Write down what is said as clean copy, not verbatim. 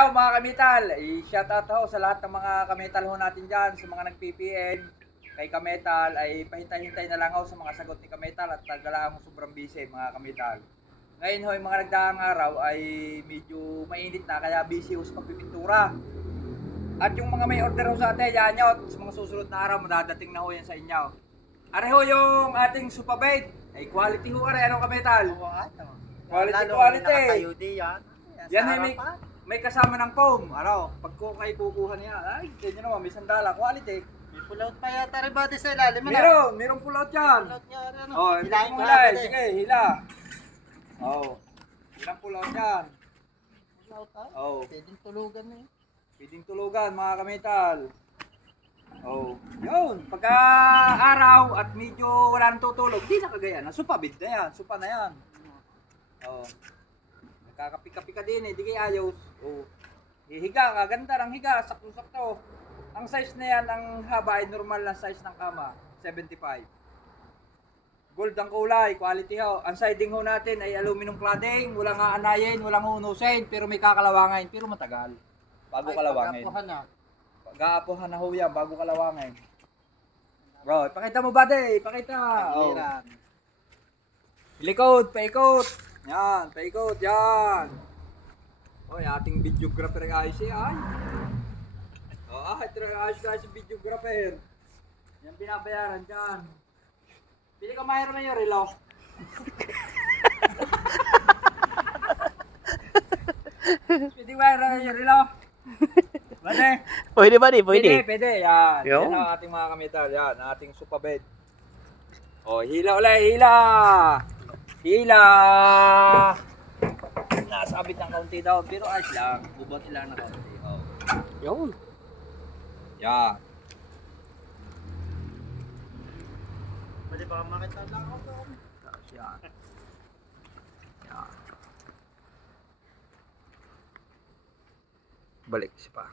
Ayaw mga kamital, i-shoutout ho sa lahat ng mga kamital ho natin dyan, sa mga nag-PPN kay Kametal, ay pahintay-hintay na lang ho sa mga sagot ni Kametal at tagalaan ho sobrang busy mga kamital. Ngayon ho, yung mga nagdaang araw ay medyo mainit na kaya busy ho sa pagpipintura. At yung mga may order ho sa atin, yan nyo, sa mga susunod na araw, madadating na ho yan sa inyo. Are ho yung ating supabait, ay quality ho are, ano Kametal? Quality, quality. Yan ay may kasama ng foam. Ano, pag kayo kukuha niya, ay, ganyan naman, may sandala, quality. May pulaut pa yata rin ba sa ilalim? Meron pulot yan. Pulaut niya, ano? Oh, hindi Hilahin mo ko hilay. agad eh. Sige, hila. Oh, ilang pulot yan. Pulaut ah? Oh, Pwedeng tulugan na eh. pwedeng tulugan mga kamital. Oh, yun. Pagka araw at medyo wala nang tutulog, di na kagaya na. Supabid na yan, supa na yan. Oh, nakakapi-kapi ka din eh, di kayo ayaw. Oh, hihiga ka, ganda ng higa, sakto-sakto. Ang size na yan, ang haba ay normal na size ng kama, 75. Gold ang kulay, quality ho. Ang siding ho natin ay aluminum cladding, walang aanayin, walang unusin, pero may kakalawangin, pero matagal. Bago kalawangin. Pag-apuhan na. Pag-aapuhan na ho yan, bago kalawangin. Bro, ipakita mo ba de? Ipakita. Oh. Pagliran. Likod, paikot. Yan, paikot, yan. Oy, ating videographer guys eh, ay. Oh, ito na ayos guys, videographer. Yan binabayaran dyan. Pili ka mayroon na yung relo. Pili mayroon na yung relo. Bate? Pwede ba di? Pwede. Pwede. Yan. Yo. Yan ang ating mga kamital. Yan, ang ating supabed. Oh, hila ulit, hila. Hila. Nasabit ng kaunti daw, pero ayos lang. Bubuti lang ng kaunti. Oh. Yun. Yan. Pwede ba makita lang ako doon? Tapos yan. Yan. Balik siya pa.